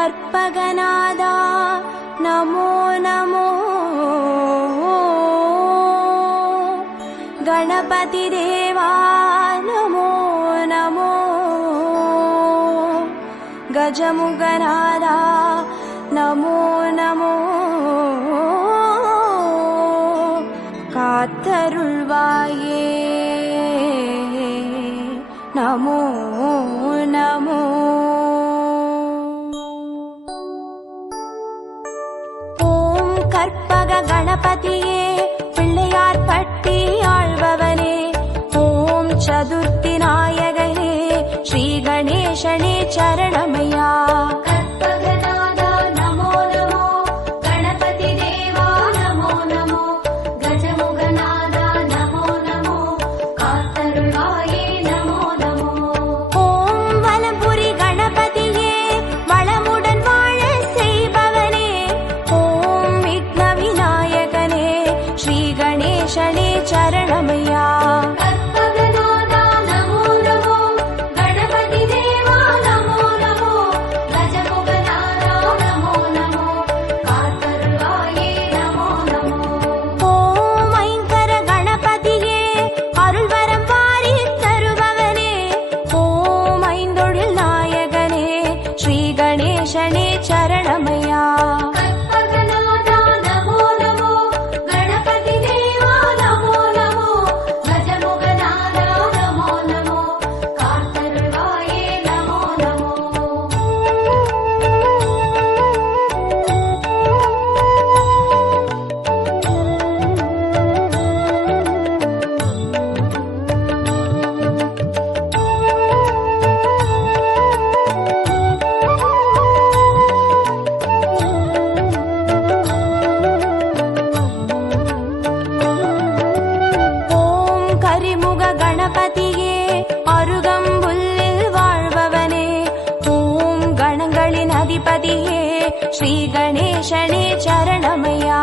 கற்பகநாதா நமோ நமோ. गणपति देवा नमो नमो. गजमुगनादा नमो नमो. कात्तरुள்வாயே नमो नमो. ஓம் கற்பக கணபதியே பிள்ளையார் பட்டி ஆழ்பவனே. ஓம் சதுர்த்தி நாயகனே ஸ்ரீ கணேசனே சரணமையா. கற்பகநாதா நமோ நமோ. கணபதி தேவா நமோ நமோ. கஜமுகநாதா நமோ நமோ. காத்தருள்வாயே நமோ நமோ. ஓம் வலம்புரி கணபதியே வளமுடன் வாழ செய்பவனே. ஓம் விக்ன விநாயகனே ஸ்ரீ கணேசனே சரணமையா. கற்பகநாதா நமோ நமோ. கணபதி தேவா நமோ நமோ. கஜமுகநாதா நமோ நமோ. காத்தருள்வாயே நமோ நமோ. ஓம் ஐங்கர கணபதியே அருள்வரம் வாரி தருபவனே. ஓம் ஐந்தொழில் நாயகனே ஸ்ரீ கணேசனே சரணமையா. கற்பகநாதா நமோ நமோ. கணபதி தேவா நமோ நமோ. கஜமுகநாதா நமோ நமோ. காத்தருள்வாயே நமோ நமோ. ஓம் கரிமுக கணபதியே அருகம்புல்லில் வாழ்பவனே. ஓம் கணங்களின் அதிபதியே ஸ்ரீ கணேசனே சரணமையா.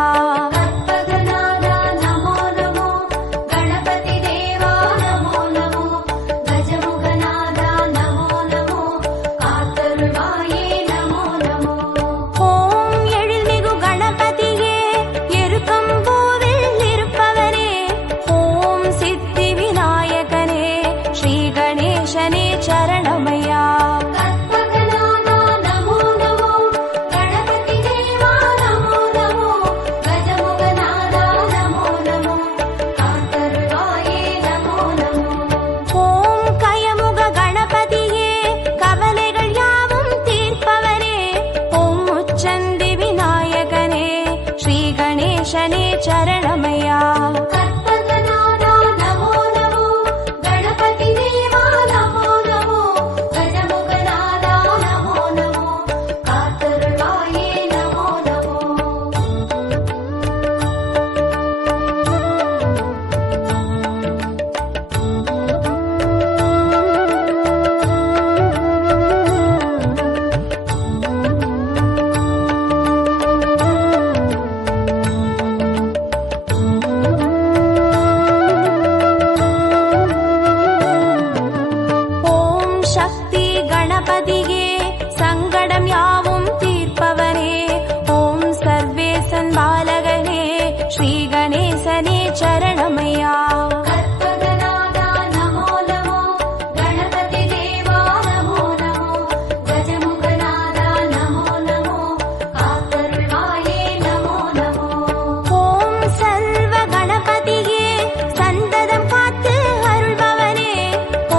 கற்பகநாதா நமோ நமோ. கணபதி தேவா நமோ நமோ. கஜமுகநாதா நமோ நமோ. காத்தருள்வாயே நமோ நமோ. ஓம் எழில்மிகு கணபதியே எருக்கம்பூவில் இருப்பவனே. ஓம் சித்தி விநாயகனே ஸ்ரீ கணேசனே சரணமையா. கற்பகநாதா நமோ நமோ. கணபதி தேவா நமோ நமோ. கஜமுகநாதா நமோ நமோ. காத்தருள்வாயே நமோ நமோ. ஓம் கயமுக கணபதியே கவலைகள் யாவும் தீர்ப்பவனே. ஓம் முச்சந்தி விநாயகனே ஸ்ரீ கணேசனே சரணமையா. கற்பகநாதா நமோ நமோ. கணபதி தேவா நமோ நமோ. கஜமுகநாதா நமோ நமோ. காத்தருள்வாயே நமோ நமோ. ஓம் சக்தி கணபதியே சங்கடம் யாவும் தீர்ப்பவனே. ஓம் சர்வேசன் பாலகனே ஸ்ரீ கணேசனே சரணமையா. கற்பகநாதா நமோ நமோ. கணபதி தேவா நமோ நமோ. கஜமுகநாதா நமோ நமோ. காத்தருள்வாயே நமோ நமோ. ஓம் சர்வ கணபதியே சந்ததம் காத்து அருள்பவனே.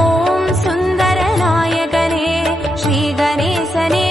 ஓம் சுந்தர நாயகனே ஸ்ரீ கணேசனே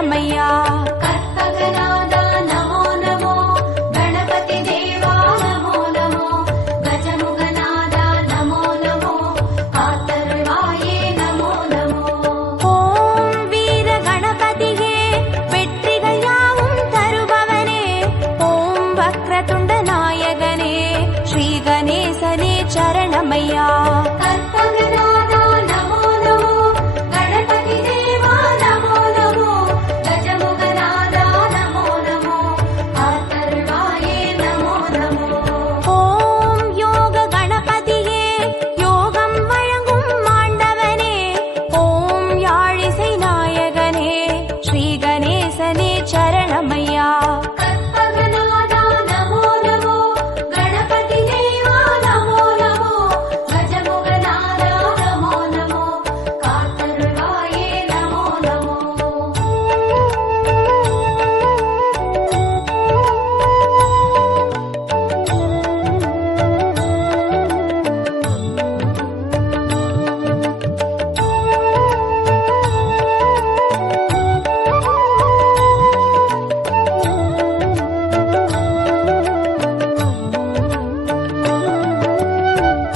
சரணமையா. கற்பகநாதா நமோ நமோ, கணபதி தேவா நமோ நமோ, கஜமுகநாதா நமோ நமோ, காத்தருள்வாயே நமோ நமோ. ஓம் வீர கணபதியே, வெற்றிகள் யாவும் தருபவனே, ஓம் வக்ரதுண்ட நாயகனே, ஸ்ரீ கணேசனே சரணமையா. கற்பகநாதா நமோ நமோ, கணபதி தேவா நமோ நமோ, கஜமுகநாதா நமோ நமோ, காத்தருள்வாயே நமோ நமோ. ஓம் யோக கணபதியே, யோகம் வழங்கும் ஆண்டவனே, ஓம் யாழிசை நாயகனே, ஸ்ரீ கணேசனே சரணமையா. கற்பகநாதா நமோ நமோ, கணபதி தேவா நமோ நமோ, கஜமுகநாதா நமோ நமோ, காத்தருள்வாயே நமோ நமோ.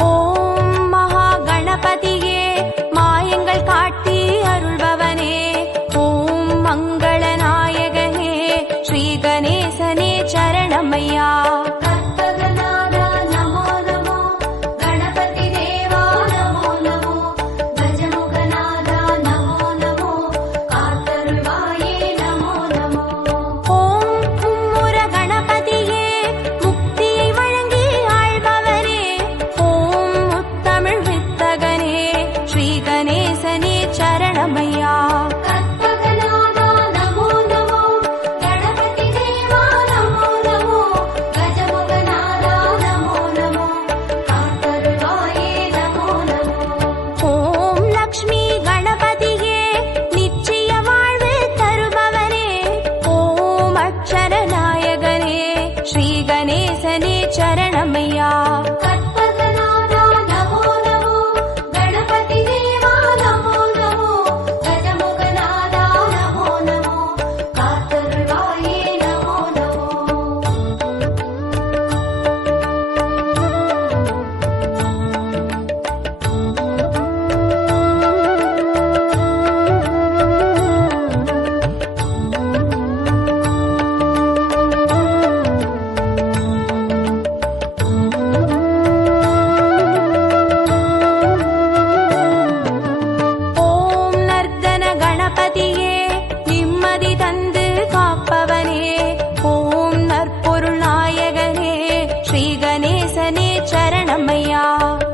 ஓம் மகா கணபதியே, மாயங்கள் காட்டி அருள்பவனே, ஓம் மங்கள நாயகனே, ஸ்ரீ கணேசனே சரணமையா. கற்பகநாதா நமோ நமோ, கணபதி தேவா நமோ நமோ, கஜமுகநாதா நமோ நமோ, காத்தருள்வாயே நமோ நமோ. ஓம் மும்முர கணபதியே, முக்தியை வழங்கி ஆள்பவனே, ஓம் முத்தமிழ் வித்தகனே, ஸ்ரீ கணேசனே சரணமையா. கற்பகநாதா நமோ நமோ, கணபதி தேவா நமோ நமோ, கஜமுகநாதா நமோ நமோ, காத்தருள்வாயே நமோ நமோ. ஓம் லக்ஷ்மி கணபதியே, நிச்சய வாழ்வு தருபவனே, ஓம் அக்ஷர நாயகனே, ஸ்ரீ கணேசனே சரணமையா. கற்பகநாதா நமோ நமோ, கணபதி தேவா நமோ நமோ, கஜமுகநாதா நமோ நமோ, காத்தருள்வாயே நமோ நமோ. ஓம் நர்த்தன கணபதியே, நிம்மதி தந்து காப்பவனே, ஓம் நற்பொருள் நாயகனே, ஸ்ரீ கணேசனே சரணமையா.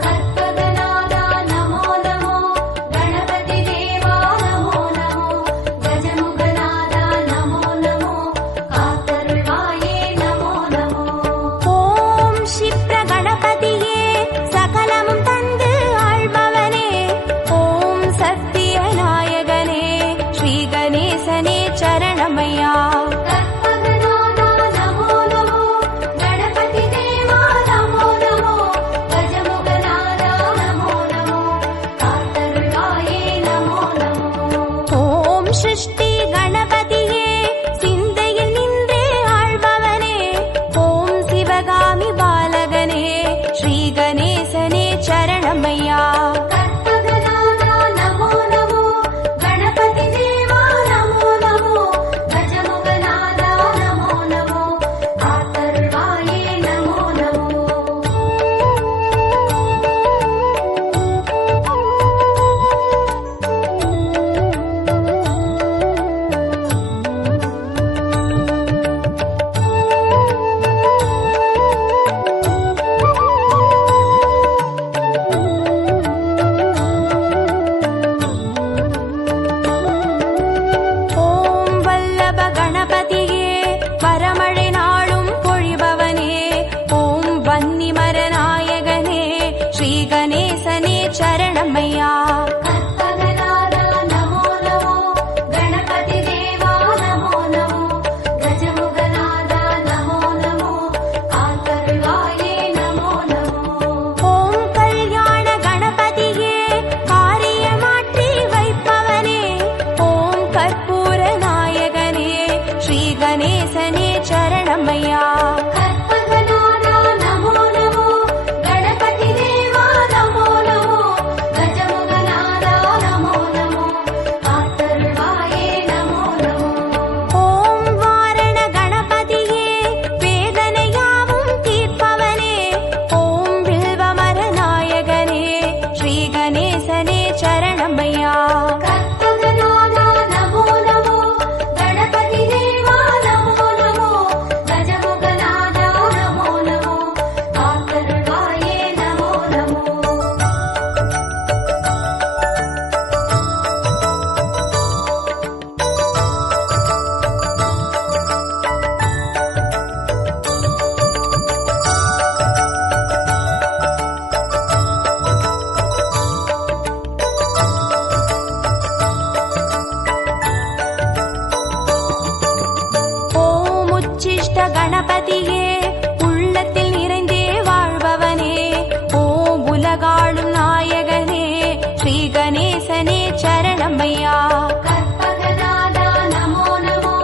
கற்பகநாதா நமோ நமோ, கணபதி தேவா நமோ நமோ, கஜமுகநாதா நமோ நமோ, காத்தருள்வாயே நமோ நமோ. ஓம் க்ஷிப்ர கணபதியே, சகலமும் தந்து ஆள்பவனே, ஓம் சத்திய நாயகனே, ஸ்ரீ கணேசனே சரணமையா. கற்பகநாதா நமோ நமோ, கணபதி தேவா நமோ நமோ, கஜமுகநாதா நமோ நமோ, காத்தருள்வாயே நமோ நமோ. ஓம் சிருஷ்டி கணபதியே, சிந்தையில் நின்றே ஆள்பவனே, ஓம் சிவகாமி பாலகனே, ஸ்ரீ கணேசனே சரணமையா. கற்பகநாதா நமோ நமோ, கணபதி தேவா நமோ நமோ, கஜமுகநாதா நமோ நமோ, காத்தருள்வாயே நமோ நமோ. கணேசனே சரணமையா. கற்பகநாதா நமோ நமோ, கணபதி தேவா நமோ நமோ, கஜமுகநாதா நமோ நமோ, காத்தருள்வாயே நமோ நமோ. ஓம் வாரண கணபதியே வேதனையாவும் தீர்ப்பவனே, ஓம் வில்வமர நாயகனே ஸ்ரீ கணேசனே சரணமையா. கற்பகநாதா நமோ நமோ, கணபதி தேவா நமோ நமோ, கஜமுகநாதா நமோ நமோ, காத்தருள்வாயே நமோ நமோ. ஓம் உச்சிஷ்ட கணபதியே உள்ளத்தில் நிறைந்தே வாழ்பவனே, ஓம் உலகாளும் நாயகனே ஸ்ரீ கணேசனே சரணமையா. கற்பகநாதா நமோ நமோ,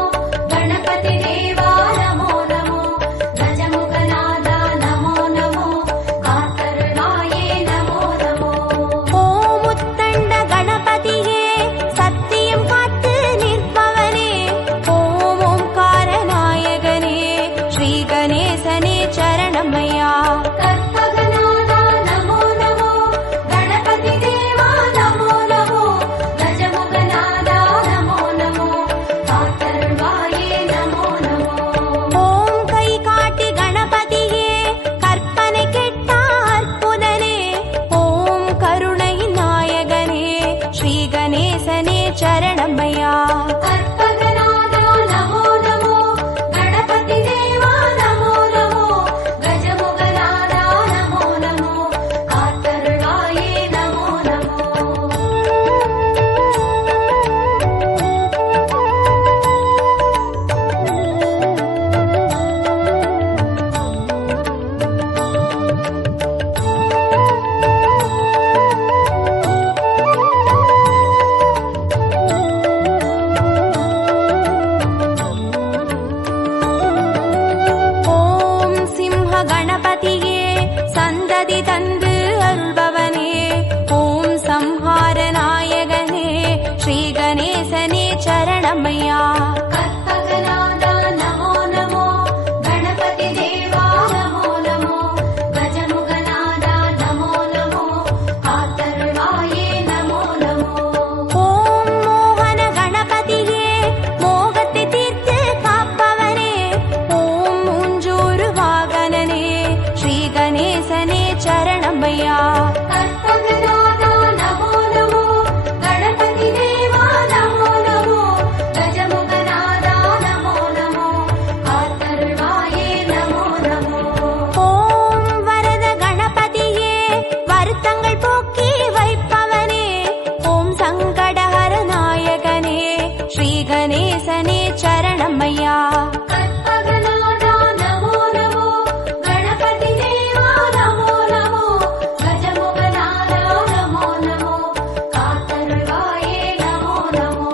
கணபதி தேவா நமோ நமோ, கஜமுகநாதா நமோ நமோ, காத்தருள்வாயே நமோ நமோ. ஓம் உத்தண்ட கணபதியே சத்தியம் காத்து நிற்பவனே, ஓம் ஓம்கார நாயகனே ஸ்ரீ கணேசனே சரணமையா. கற்பகநாதா நமோ நமோ, கணபதி தேவா நமோ நமோ, கஜமுகநாதா நமோ நமோ, காத்தருள்வாயே நமோ நமோ. ஓம் கை காட்டி கணபதியே கற்பனை கெட்டா அற்புதனே, ஓம் கருணை நாயகனே ஸ்ரீ கணேசனே சரணமையா. கற்பகநாதா நமோ நமோ, கணபதி தேவா நமோ நமோ, கஜமுகநாதா நமோ நமோ, காத்தருள்வாயே நமோ நமோ. ஓம் சிம்ஹ கணபதியே சந்ததி தந்து அருள்பவனே, ஓம் சம்ஹார நாயகனே ஸ்ரீ கணேசனே சரணமையா. கற்பகநாதா நமோ நமோ, கணபதி தேவா நமோ நமோ, கஜமுகநாதா நமோ நமோ, காத்தருள்வாயே நமோ நமோ. ஓம் மோகன கணபதியே மோகத்தை தீர்த்து காப்பவனே, ஓம் மூஞ்சூறு வாகனனே ஸ்ரீ கணேசனே சரணமையா. கற்பகநாதா நமோ நமோ, கணபதி தேவா நமோ நமோ, கஜமுகநாதா நமோ நமோ, காத்தருள்வாயே நமோ நமோ. ஓம் வரத கணபதியே வருத்தங்கள் போக்கி வைப்பவனே, ஓம் சங்கடஹர நாயகனே ஸ்ரீ கணேசனே சரணமையா. கற்பகநாதா நமோ நமோ, கணபதி தேவா நமோ நமோ, கஜமுகநாதா நமோ நமோ, காத்தருள்வாயே நமோ நமோ.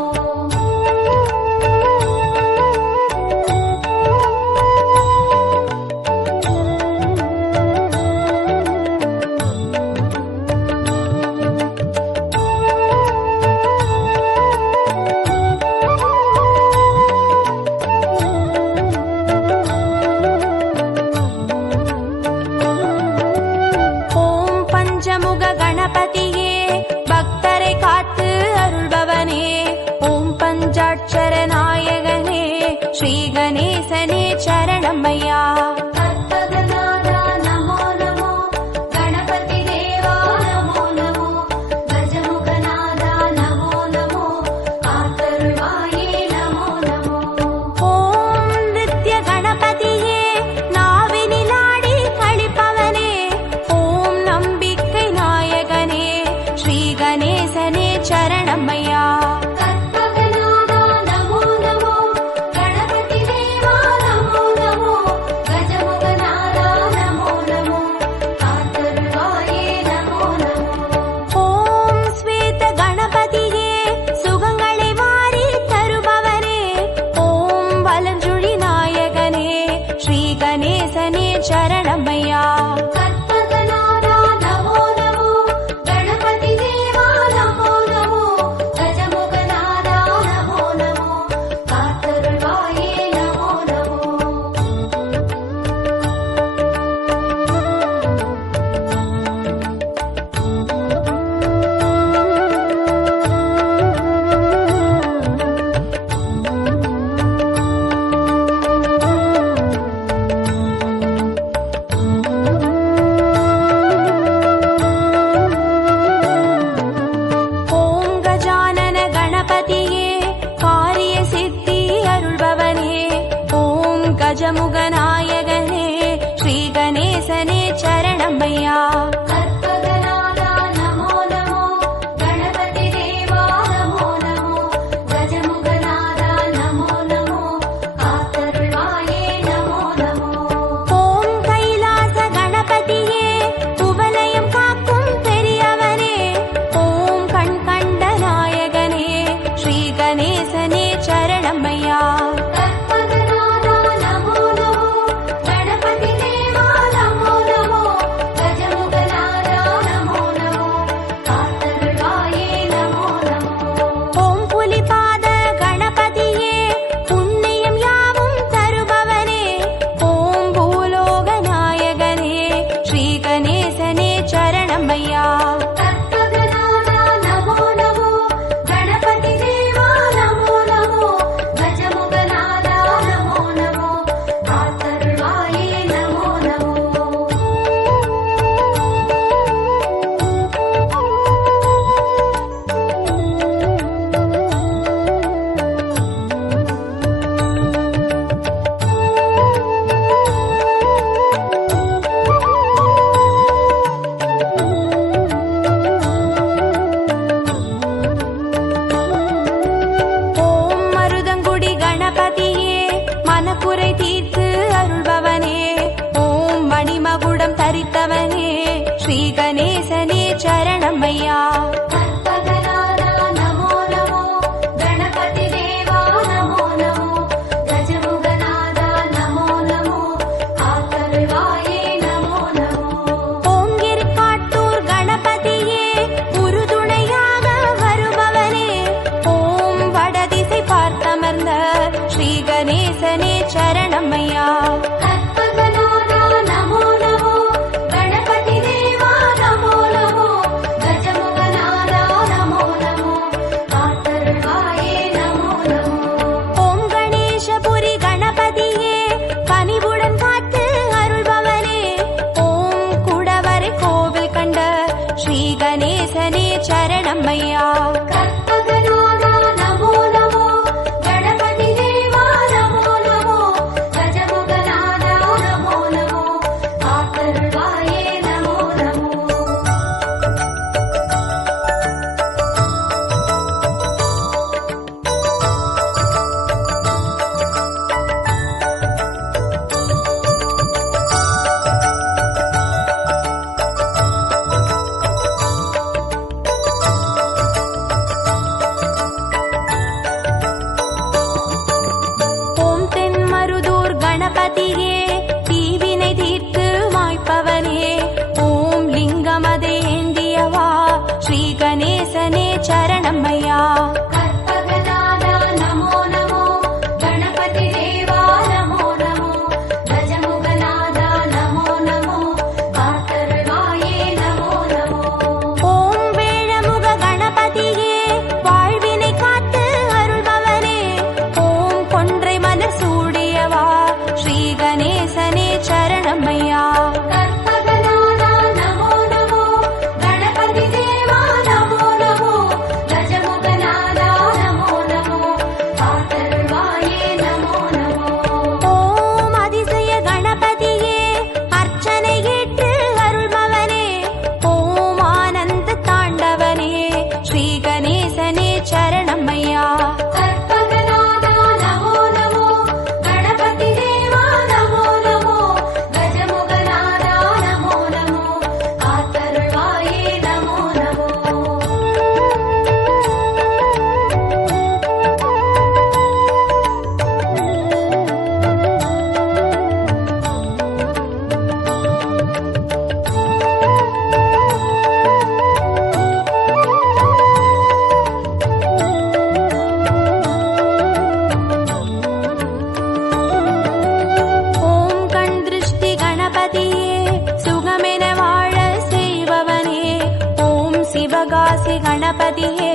गणपतिये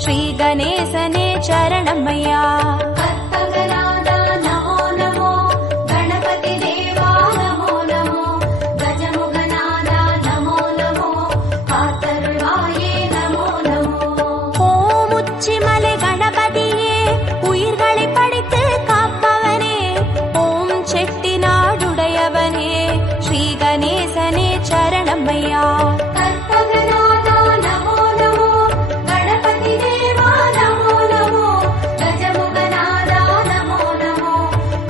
श्री गणेशने चरणमय्या கற்பகநாதா நமோ நமோ கணபதி தேவா நமோ நமோ கஜமுகநாதா நமோ நமோ காத்தருள்வாயே நமோ நமோ ஓம் உச்சிமலை கணபதியே உயிர்களை படித்து காப்பவனே ஓம் செட்டிநாடுடையவனே ஸ்ரீ கணேசனே சரணமய்யா கற்பகநாதா நமோ நமோ கணபதி தேவா நமோ நமோ கஜமுகநாதா நமோ நமோ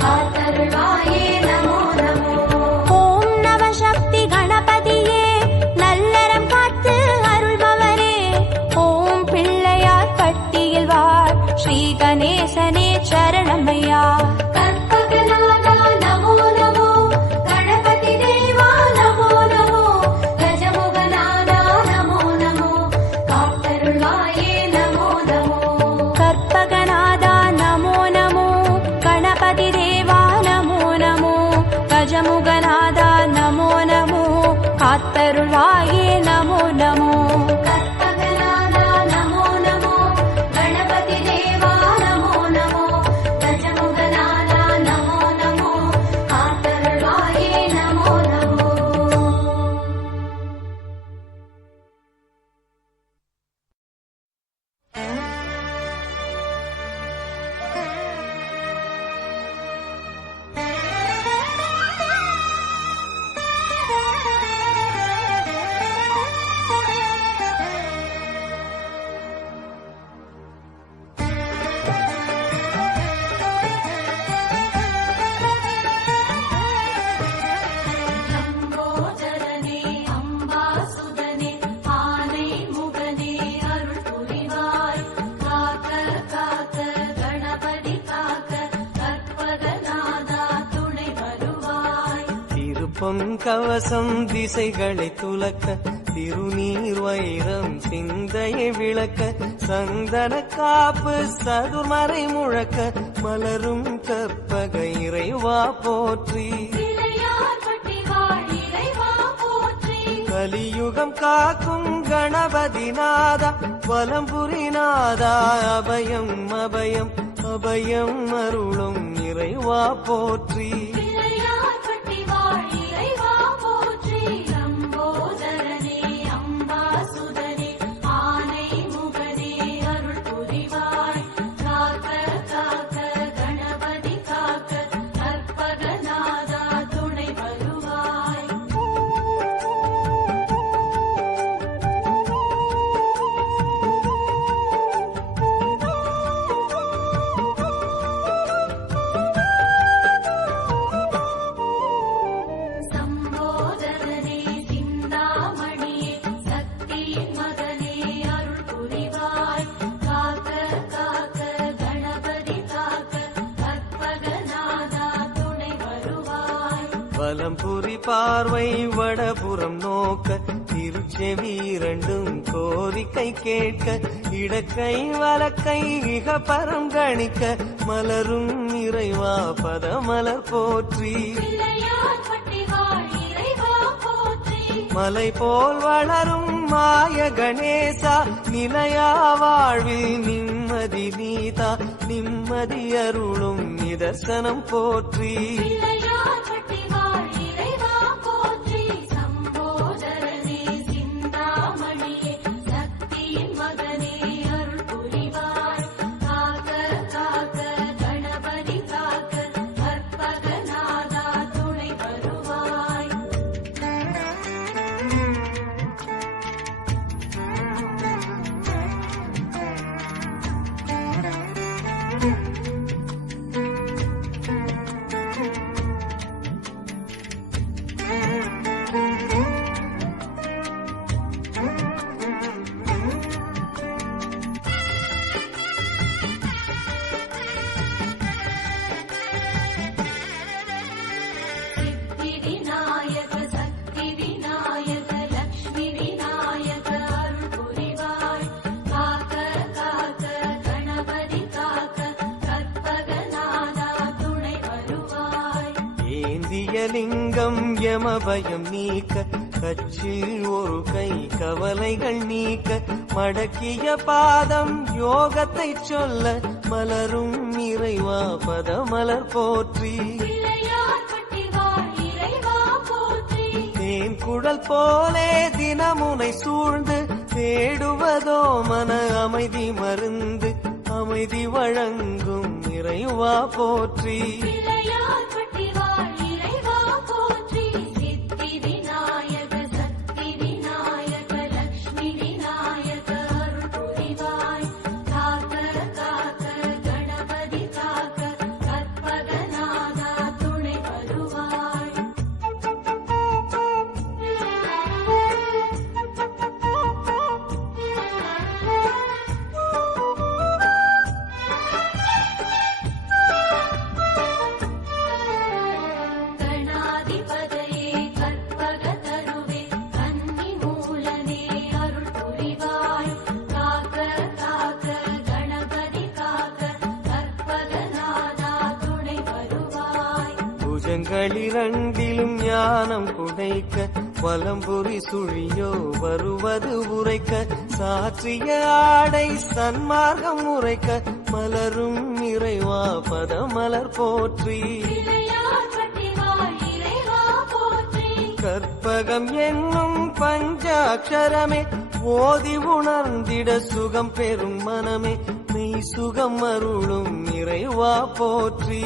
காத்தருள்வாயே நமோ நமோ ஓம் நவசக்தி கணபதியே நல்லறம் காத்து அருள்பவரே ஓம் பிள்ளையார் பட்டியில் வார் ஸ்ரீ கணேசனே சரணமய்யா கற்பகநாதா நமோ நமோ கணபதி தேவா நமோ நமோ கஜமுகநாதா நமோ நமோ காத்தருள்வாயே நமோ நமோ கற்பகநாதா நமோ நமோ கணபதி தேவா நமோ நமோ கஜமுகநாதா நமோ நமோ காத்தருள்வாயே நமோ நமோ கற்பகநாதா நமோ நமோ கணபதி தேவா நமோ நமோ கஜமுகநாதா நமோ நமோ காத்தருள்வாயே நமோ நமோ லம்போதரனே அம்பாசுதனே ஆனை முகனே அருள் புரிவாய் காக்க காக்க கணபதி காக்க கற்பகநாதா துணை வருவாய் திருப்பொன் கவசம் திசைகளை துலக்க திருநீர் வைரம் சிந்தையை விளக்க சந்தன காப்பு சதுர்மறை முழக்க மலரும் கற்பக இறைவா போற்றி பிள்ளையார் பட்டி வாழ் இறைவா போற்றி கலியுகம் காக்கும் கணபதி நாதா வலம்புரி நாதா அபயம் அபயம் அபயம் அருளும் இறைவா போற்றி பிள்ளையார் பட்டி வாழ் இறைவா போற்றி லம்போதரனே அம்பாசுதனே ஆனை முகனே அருள் புரிவாய் காக்க காக்க கணபதி காக்க கற்பகநாதா துணை வருவாய் சம்போதரனே சிந்தாமணியே சக்தியின் மகனே அருள் புரிவாய் காக்க காக்க கணபதி காக்க கற்பகநாதா துணை வருவாய் வலம்புரி பார்வை வடபுறம் நோக்க திருச்செவி இரண்டும் கோரிக்கை கேட்க இடக்கை வலக்கை இக பரம் கணிக்க மலரும் இறைவா பதமலர் போற்றி பிள்ளையார் பட்டி வாழ் இறைவா போற்றி மலை போல் வளரும் மாய கணேசா நிலையா வாழ்வில் நிம்மதி நீதா நிம்மதி அருளும் நிதர்சனம் போற்றி பிள்ளையார் பட்டி வாழ் இறைவா போற்றி சம்போதரனே சிந்தாமணியே சக்தியின் மகனே அருள் புரிவாய் காக்க காக்க கணபதி காக்க கற்பகநாதா துணை வருவாய் சித்தி விநாயக சக்தி விநாயக லக்ஷ்மி விநாயக அருள் புரிவாய் காக்க காக்க கணபதி காக்க கற்பகநாதா துணை வருவாய் ஏந்திய லிங்கம் யமபயம் நீக்க கச்சில் ஒரு கை கவலைகள் நீக்க மடக்கிய பாதம் யோகத்தை சொல்ல மலரும் இறைவா பதமலர் போற்றி தேன் குழல் போலே தினமுனை சூழ்ந்து தேடுவதோ மன அமைதி மருந்து அமைதி வழங்கும் இறைவா போற்றி இரண்டிலும் ஞானம் குடைக்க வலம்புரி சுழியோ வருவது உரைக்க சாற்றிய ஆடை சன்மார்க்கம் உரைக்க மலரும் இறைவா பதமலர் போற்றி கற்பகம் என்னும் பஞ்சாட்சரமே ஓதி உணர்ந்திட சுகம் பெறும் மனமே மெய் சுகம் அருளும் இறைவா போற்றி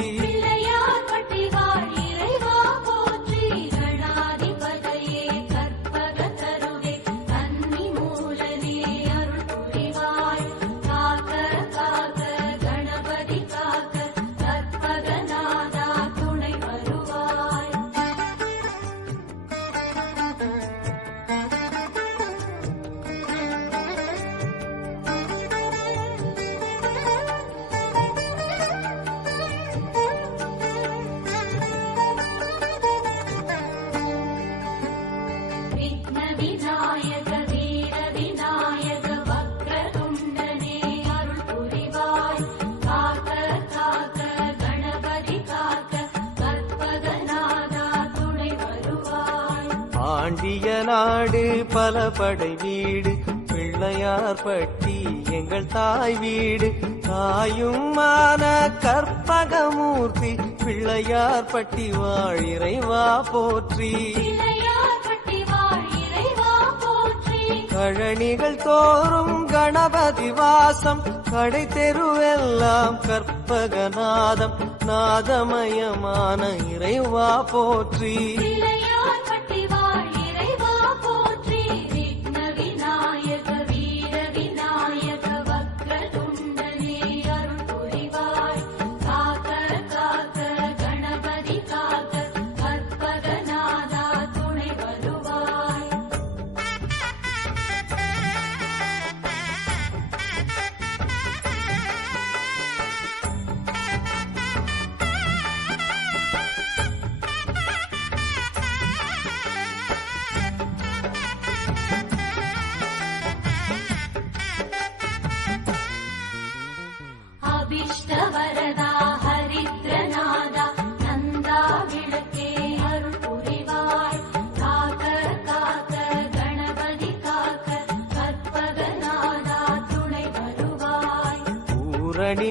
பாண்டிய நாடு பல படை வீடு பிள்ளையார் பட்டி எங்கள் தாய் வீடு தாயுமான கற்பகமூர்த்தி பிள்ளையார் பட்டி வாழ் இறைவா போற்றி கழனிகள் தோறும் கணபதி வாசம் கடை தெருவெல்லாம் கற்பகநாதம் நாதமயமான இறைவா போற்றி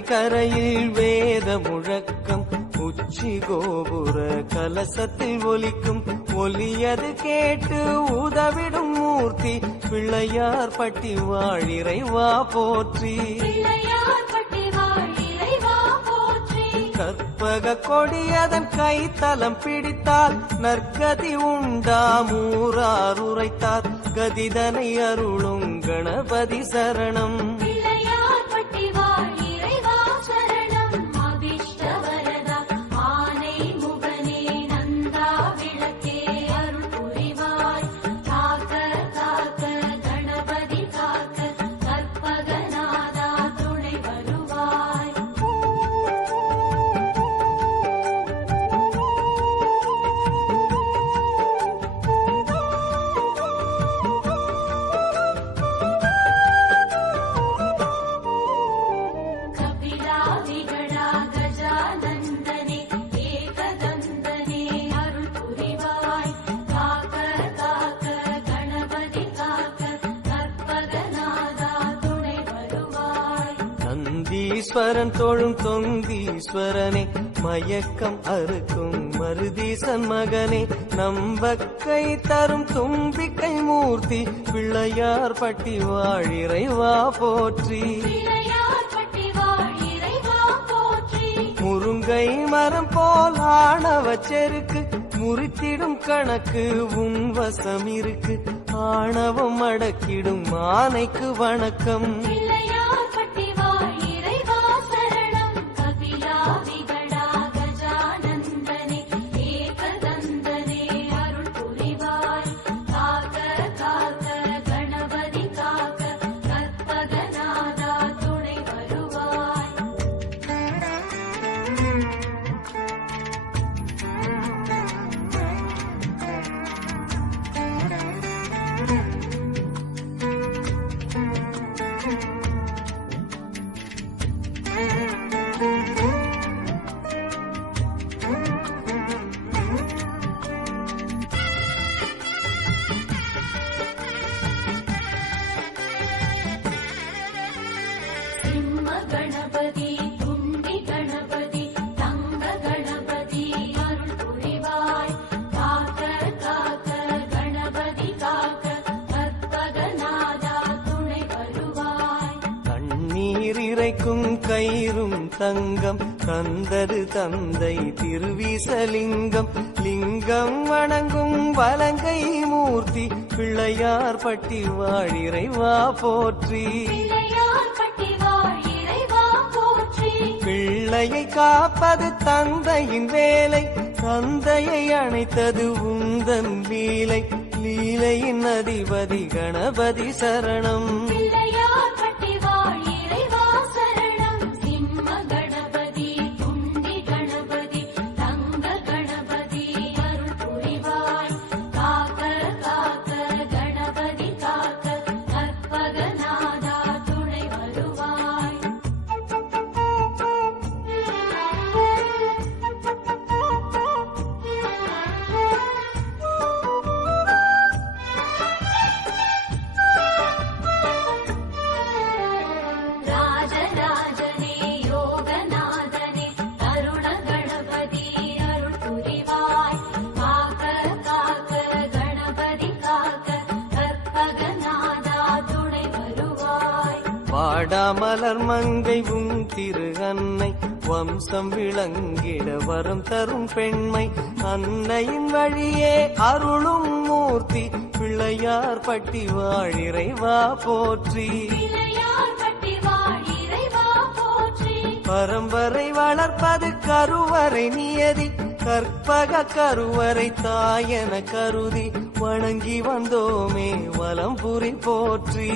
கரையில் வேத முழக்கம் உச்சி கோபுர கலசத்தில் ஒலிக்கும் ஒலியது கேட்டு உதவிடும் மூர்த்தி பிள்ளையார் பட்டி வாழ் இறைவா போற்றி கற்பக கொடியதன் கைத்தலம் பிடித்தால் நற்கதி உண்டாமூரார் உரைத்தார் கதிதனை அருளும் கணபதி சரணம் ஈஸ்வரன் தோழும் தொங்கீஸ்வரனே, மயக்கம் அறுக்கும் மருதீசன் மகனே, நம்பக்கை தரும் தும்பிக்கை மூர்த்தி, பிள்ளையார் பட்டி வாழ் இறைவா போற்றி. முருங்கை மரம் போல் ஆணவ செருக்கு, முறித்திடும் கணக்கு உன் வசம் இருக்கு, ஆணவம் அடக்கிடும் ஆனைக்கு வணக்கம். கணபதி துண்டி கணபதி தங்க கணபதி அருள் புரிவாய், காக்க காக்க கணபதி காக்க கற்பகநாதா துணை வருவாய். தண்ணீர் இறைக்கும் கயிறும் தங்கம் தந்தது தந்தை திருவிசலிங்கம், லிங்கம் வணங்கும் வலங்கை மூர்த்தி, பிள்ளையார் பட்டி வாழ் இறைவா போற்றி. பிள்ளையை காப்பது தந்தையின் வேலை, தந்தையை அணைத்தது உந்தன் லீலை, லீலையின் அதிபதி கணபதி சரணம். வாடாமலர் மங்கை உன் திரு அன்னை, வம்சம் விளங்கிட வரம் தரும் பெண்மை, அன்னையின் வழியே அருளும் மூர்த்தி, பிள்ளையார் பட்டி வாழ் இறைவா போற்றி. பரம்பரை வளர்ப்பது கருவறை நியதி, கற்பக கருவறை தாயன கருதி, வணங்கி வந்தோமே வலம்புரி போற்றி.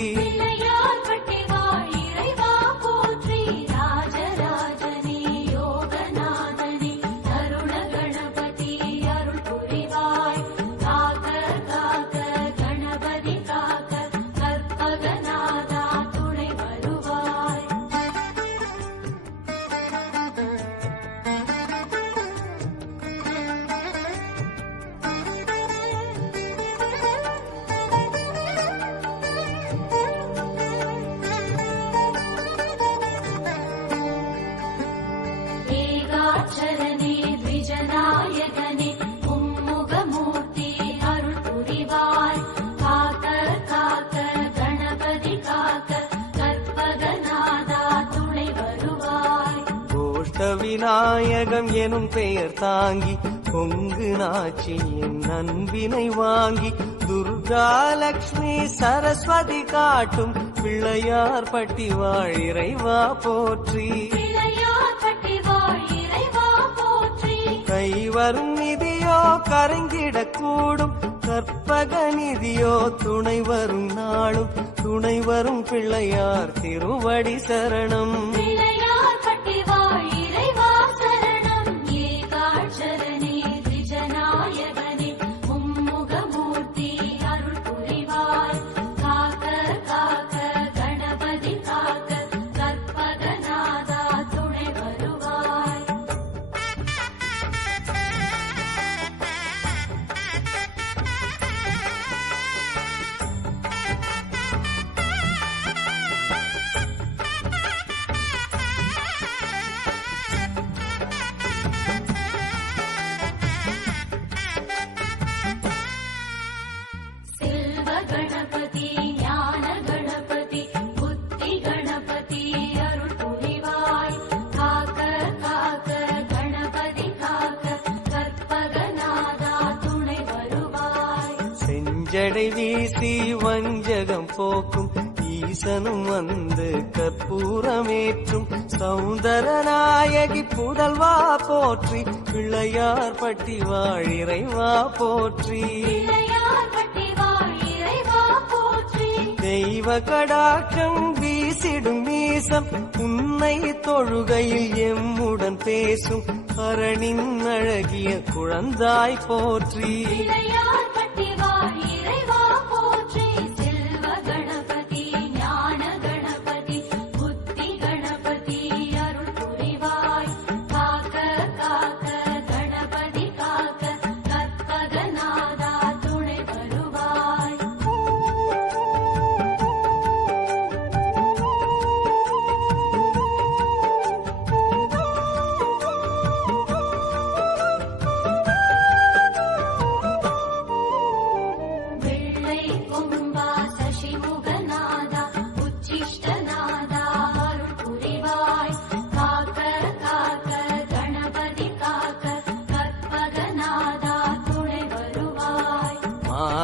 சரணே விஜநாயகனே மும்முகமூர்த்தி அருள் புரிவாய், காக்க காக்க கணபதி காக்க கற்பகநாதா துணை வருவாய். கோஷ்ட விநாயகம் எனும் பெயர் தாங்கி, பொங்கு நாச்சி என் அன்பினை வாங்கி, துர்கா லக்ஷ்மி சரஸ்வதி காட்டும், பிள்ளையார் பட்டி வாழ் இறைவா போற்றி. கை வரும் நிதியோ கரைந்திடக்கூடும், கற்பக நிதியோ துணை வரும் நாளும், துணை வரும் பிள்ளையார் திருவடி சரணம். சரணே விஜநாயகனே மும்முகமூர்த்தி அருள் புரிவாய், காக்க காக்க கணபதி காக்க கற்பகநாதா துணை வருவாய். ஜடை வீசி வஞ்சகம் போக்கும் ஈசனும் வந்து கற்பூரமேற்றும் சௌந்தரநாயகி புதல்வா போற்றி பிள்ளையார் பட்டி வாழிறைவா போற்றி தெய்வ கடாட்சம் வீசிடும் மீசம் உன்னை தொழுகையில் எம்முடன் பேசும் அரணின் அழகிய குழந்தாய் போற்றி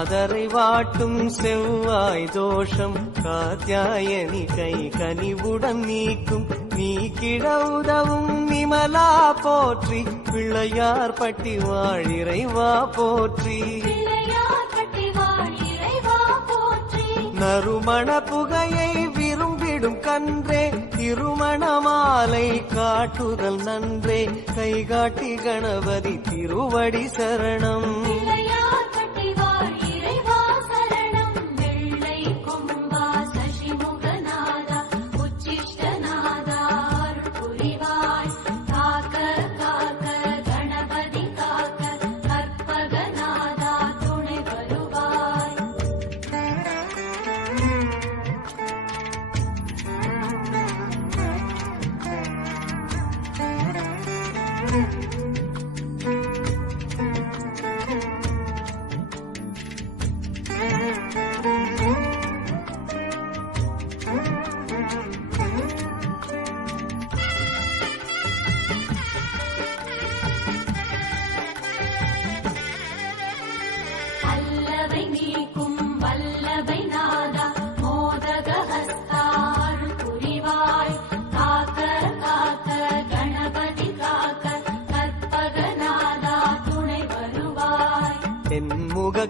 மாதரை வாட்டும் செவ்வாய் தோஷம் காத்யாயனி கை கனிவுடன் நீக்கும் நீக்கிட உதவும் விமலா போற்றி பிள்ளையார் பட்டி வாழிறைவா போற்றி நறுமண புகையை விரும்பிடும் கன்றே திருமண மாலை காட்டுதல் நன்றே கைகாட்டி கணபதி திருவடி சரணம்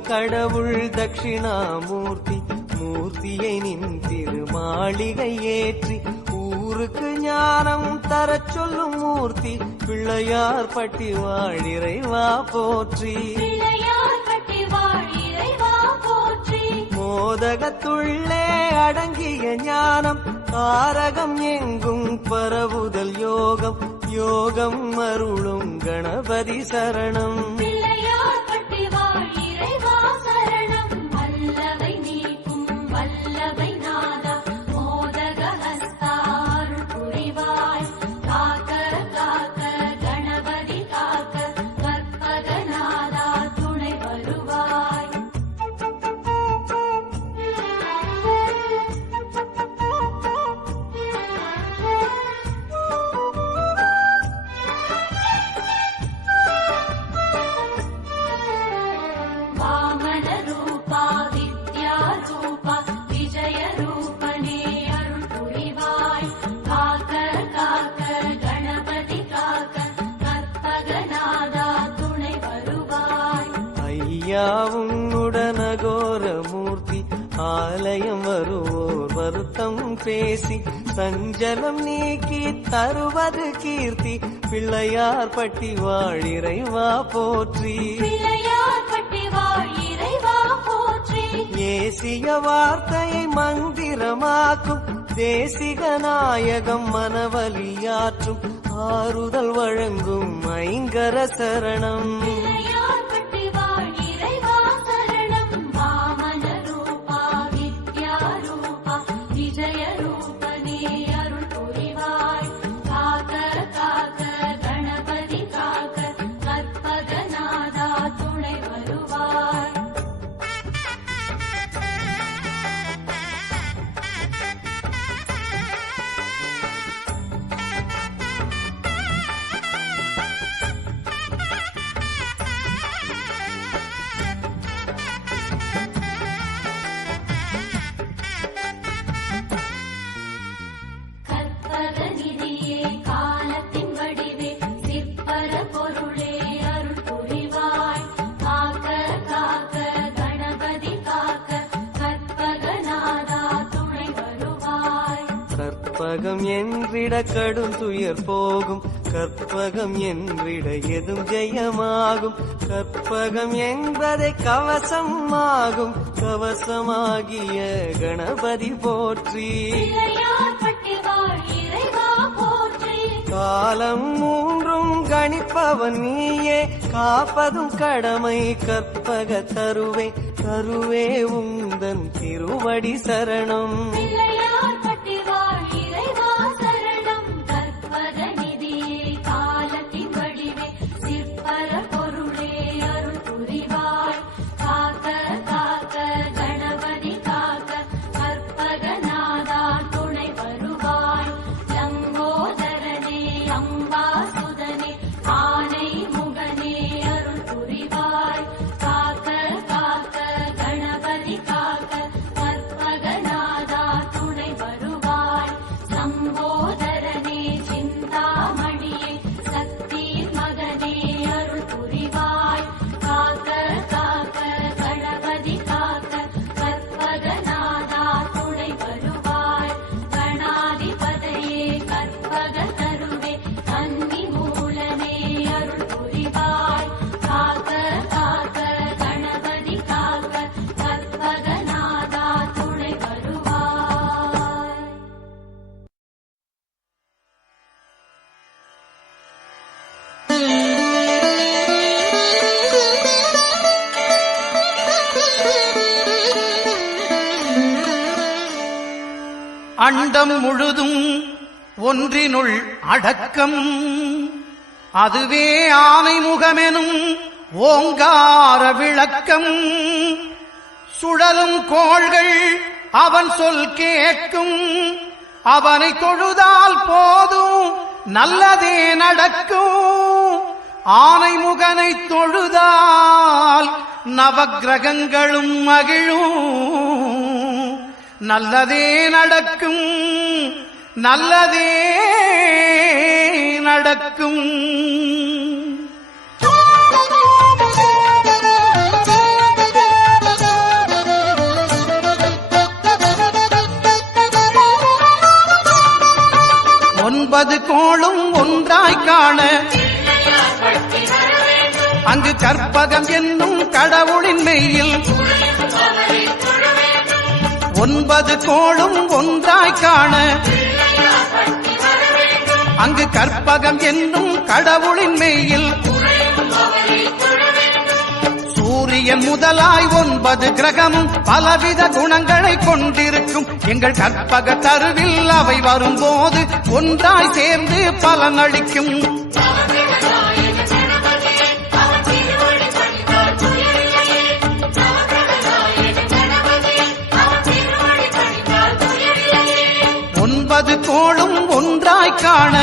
கடவுள் தட்சிணாமூர்த்தி மூர்த்தியை நின் திருமாளிகை ஏற்றி ஊருக்கு ஞானம் தரச் சொல்லும் மூர்த்தி பிள்ளையார் பட்டி வாழிறைவா போற்றி மோதகத்துள்ளே அடங்கிய ஞானம் தாரகம் எங்கும் பரவுதல் யோகம் யோகம் அருளும் கணபதி சரணம் உன்னுடனகோர மூர்த்தி ஆலயம் வருவோர் வருத்தம் பேசி சஞ்சலம் நீக்கி தருவது கீர்த்தி பிள்ளையார் பட்டி வாழிறைவா போற்றி ஏசிய வார்த்தையை மந்திரமாக்கும் தேசிக நாயகம் மனவலியாற்றும் ஆறுதல் வழங்கும் ஐங்கர சரணம் கற்பகம் என்றிட கடும் துயர் போகும், கற்பகம் என்றிட எதும் ஜெயமாகும். கற்பகம் என்பதை கவசம் ஆகும், கவசமாகிய கணபதி போற்றி. காலம் மூன்றும் கணிப்பவன் நீயே, காப்பதும் கடமை கற்பக தருவே. தருவே உந்தன் திருவடி சரணம். அண்டம் முழுதும் ஒன்றினுள் அடக்கம், அதுவே ஆனை முகமெனும் ஓங்கார விளக்கம். சுழலும் கோள்கள் அவன் சொல் கேட்கும், அவனை தொழுதால் போதும் நல்லதே நடக்கும். ஆனை முகனை தொழுதால் நவக்கிரகங்களும் மகிழும், நல்லதே நடக்கும், நல்லதே நடக்கும். ஒன்பது கோளும் ஒன்றாய் காண அங்கு கற்பகம் என்னும் கடவுளின் மெய்யில் ஒன்பது கோளும் ஒன்றாய் காண அங்கு கற்பகம் என்னும் கடவுளின் மெய்யில் சூரியன் முதலாய் 9 கிரகமும் பலவித குணங்களை கொண்டிருக்கும். எங்கள் கற்பக தருவில் அவை வரும்போது ஒன்றாய் சேர்ந்து பலனளிக்கும். ஒன்பது கோளும் ஒன்றாய் காண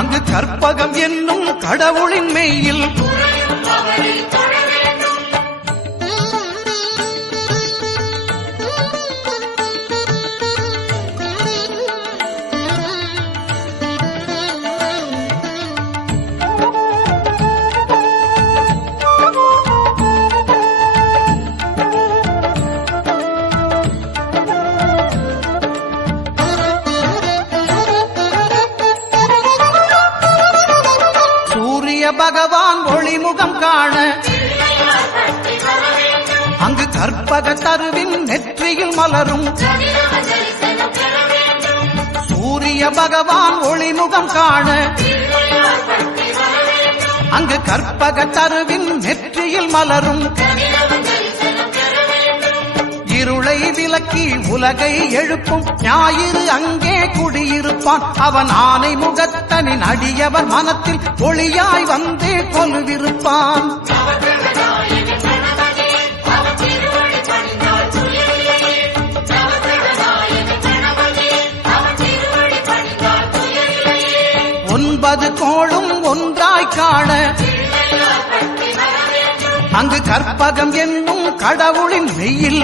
அங்கு கற்பகம் என்னும் கடவுளின் மெய்யில் பகவான் ஒளிமுகம் காண அங்கு கற்பக தருவின் நெற்றியில் மலரும். சூரிய பகவான் ஒளிமுகம் காண அங்கு கற்பக தருவின் நெற்றியில் மலரும். இருளை விலக்கி உலகை எழுப்பும் ஞாயிறு அங்கே குடியிருப்பான். அவன் ஆனை முகத்தனின் அடியவர் மனத்தில் ஒளியாய் வந்து கொலுவிருப்பான். ஒன்பது கோளும் ஒன்றாய் காண அங்கு கற்பகம் என்னும் கடவுளின் மெய்யில்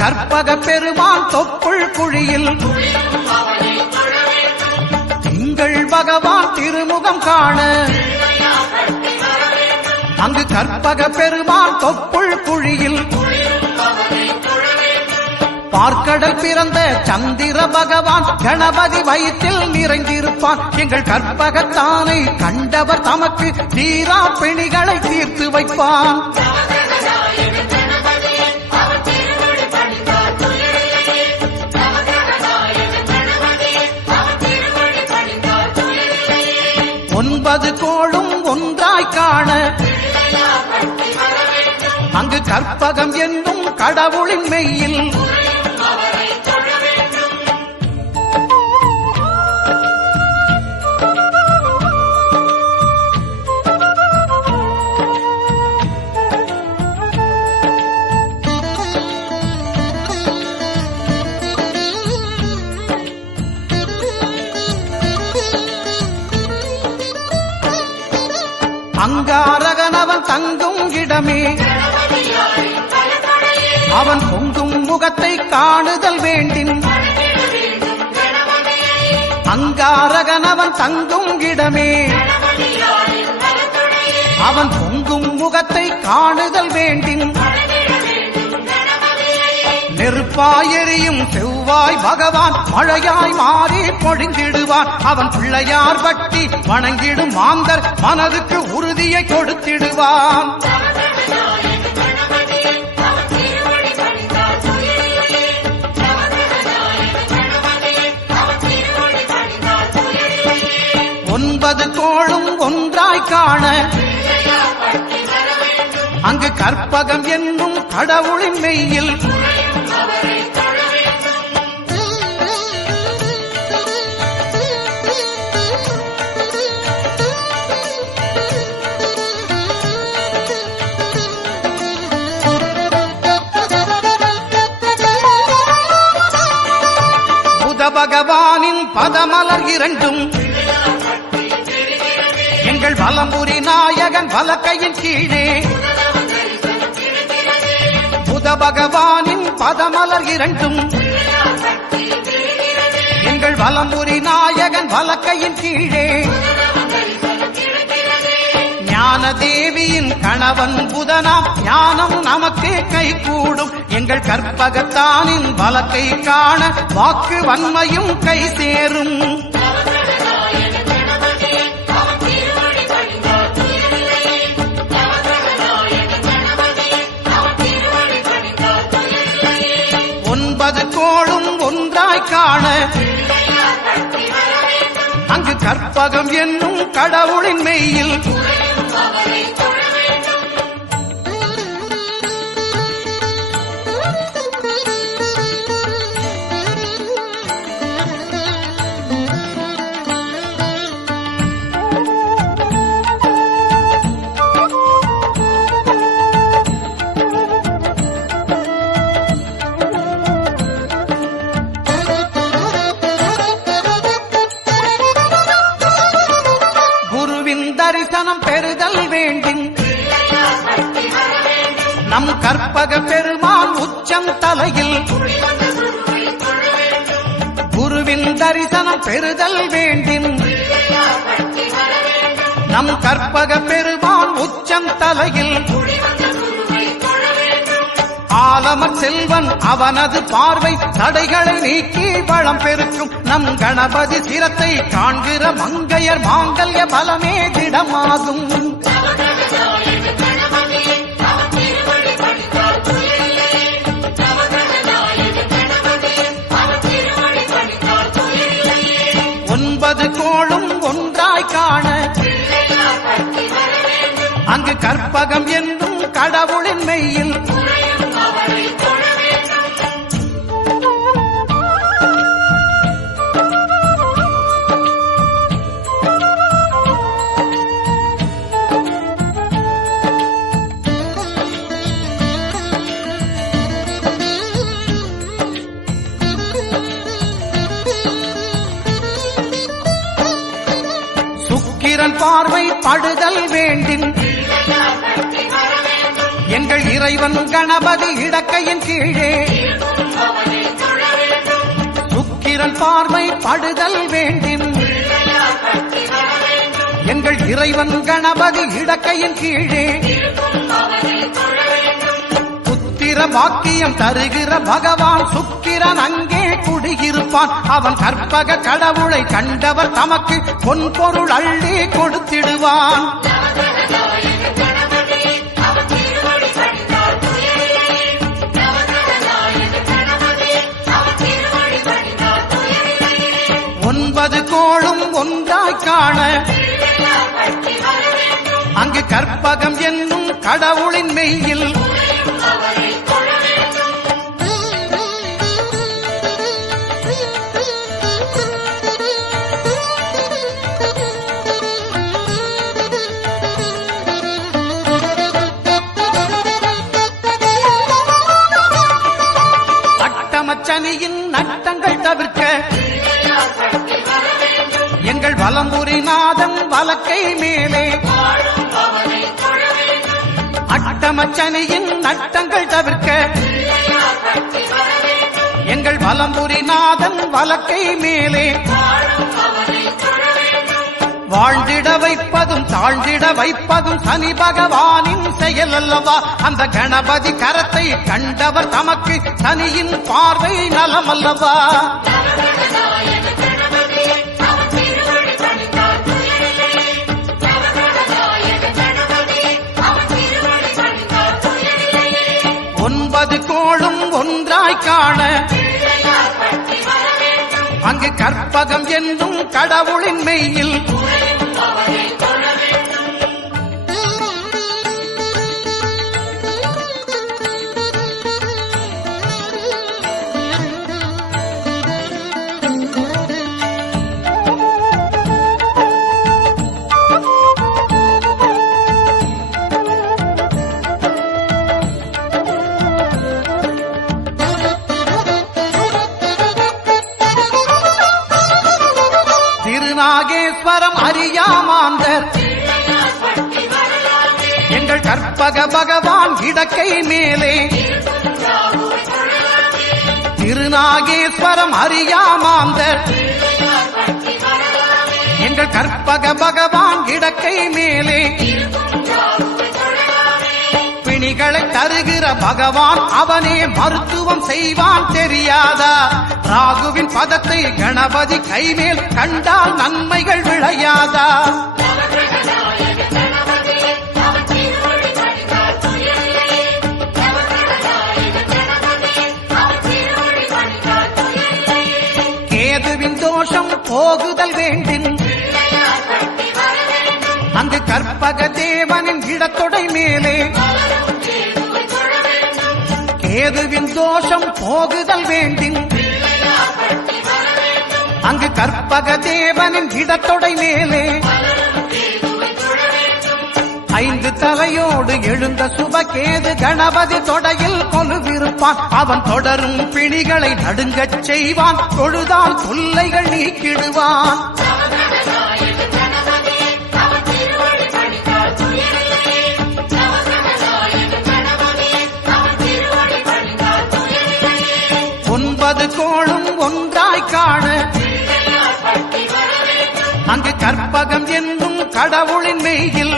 கற்பக பெருமான் தொப்புள் குழியில் திங்கள் பகவான் திருமுகம் காண அங்கு கற்பக பெருமான் தொப்புள் குழியில் பார்க்கடல் பிறந்த சந்திர பகவான் கணபதி வயிற்றில் நிறைந்திருப்பான். எங்கள் கற்பகத்தானை கண்டவர் தமக்கு தீரா பிணிகளை தீர்த்து வைப்பான். ஒன்பது கோளும் ஒன்றாய் காண அங்கு கற்பகம் என்னும் கடவுளின் மெய்யில் அங்காரகனவன் தங்கும் இடமே அவன் பொங்கும் முகத்தை காணுதல் வேண்டின். அங்காரகனவன் தங்கும் இடமே அவன் பொங்கும் முகத்தை காணுதல் வேண்டின். நெருப்பாய் எரியும் செவ்வாய் பகவான் மழையாய் மாறி பொழிந்திடுவான். அவன் பிள்ளையார் பட்டி வணங்கிடும் மாந்தர் மனதுக்கு உறுதியை கொடுத்திடுவான். ஒன்பது கோளும் ஒன்றாய் காண அங்கு கற்பகம் என்னும் கடவுளின் மெய்யில் பகவானின் பதமலர் இரண்டும் எங்கள் வலம்புரி நாயகன் வலக்கையின் கீழே. புத பகவானின் பதமலர் இரண்டும் எங்கள் வலம்புரி நாயகன் வலக்கையின் கீழே. ஞான தேவியின் கணவன் புதனாம் ஞானம் நமக்கு கை கூடும். எங்கள் கற்பகத்தானின் வலக்கை காண வாக்கு வன்மையும் கை சேரும். ஒன்பது கோளும் ஒன்றாய் காண அங்கு கற்பகம் என்னும் கடவுளின் மெய்யில் தரிசனம் பெறுதல் வேண்டும். நம் கற்பக பெருமான் உச்சம் தலையில் குருவின் தரிசனம் பெறுதல் வேண்டும். நம் கற்பக பெருமான் உச்சம் தலையில் ஆலமர் செல்வன் அவனது பார்வை தடைகளை நீக்கி வளம் பெருக்கும். நம் கணபதி சிரத்தை காண்கிற மங்கையர் மாங்கல்ய பலமே திடமாகும். ஒன்பது கோளும் ஒன்றாய் காண அங்கு கற்பகம் என்னும் கடவுளின் மெய்யில் பார்வை படுதல் வேண்டின். எங்கள் இறைவன் கணபதி இடக்கையின் கீழே சுக்கிரன் பார்வை படுதல் வேண்டின் எங்கள் இறைவன் கணபதி இடக்கையின் கீழே புத்திர வாக்கியம் தருகிற பகவான் சுக்கிரன் அங்கே குடியிருப்பான். அவன் கற்பக கடவுளை கண்டவர் தமக்கு பொன்பொருள் அள்ளி கொடுத்திடுவான். ஒன்பது கோளும் ஒன்றாய் காண அங்கு கற்பகம் என்னும் கடவுளின் மெய்யில் அட்டமச்சனியின் நட்டங்கள் தவிர்க்க எங்கள் வலம்புரிநாதன் வலக்கை மேலே அட்டமச்சனியின் நட்டங்கள் தவிர்க்க எங்கள் வலம்புரிநாதன் வலக்கை மேலே வாழ்ந்திட வைப்பதும் தாழ்ந்திட வைப்பதும் சனி பகவானின் செயல் அல்லவா? அந்த கணபதி கரத்தை கண்டவர் தமக்கு சனியின் பார்வை நலம் அல்லவா? ஒன்பது கோளும் ஒன்றாய் காண அங்கு கற்பகம் என்னும் கடவுளின் மெய்யில் திருநாகேஸ்வரம் அறியாமாந்தர் எங்கள் கற்பக பகவான் இடக்கை மேலே திருநாகேஸ்வரம் அறியாமாந்தர் எங்கள் கற்பக பகவான் இடக்கை மேலே பிணிகளை தருகிற பகவான் அவனே மருத்துவம் செய்வான் தெரியாதா? ராகுவின் பதத்தை கணபதி கைமேல் கண்டால் நன்மைகள் விளையாதா? கேதுவின் தோஷம் போகுதல் வேண்டின் அங்கு கற்பக தேவனின் இடத்தொடை மேலே கேதுவின் தோஷம் போகுதல் வேண்டின் அங்கு கற்பக தேவனின் இடத்தொடை மேலே ஐந்து தலையோடு எழுந்த சுபகேது கணபதி தொடையில் கொலுவிருப்பான். அவன் தொடரும் பிணிகளை நடுங்கச் செய்வான். தொழுதால் தொல்லைகள் நீக்கிடுவான். ஒன்பது கோளும் ஒன்றாய் காண அங்கு கற்பகம் என்னும் கடவுளின் மெய்யில்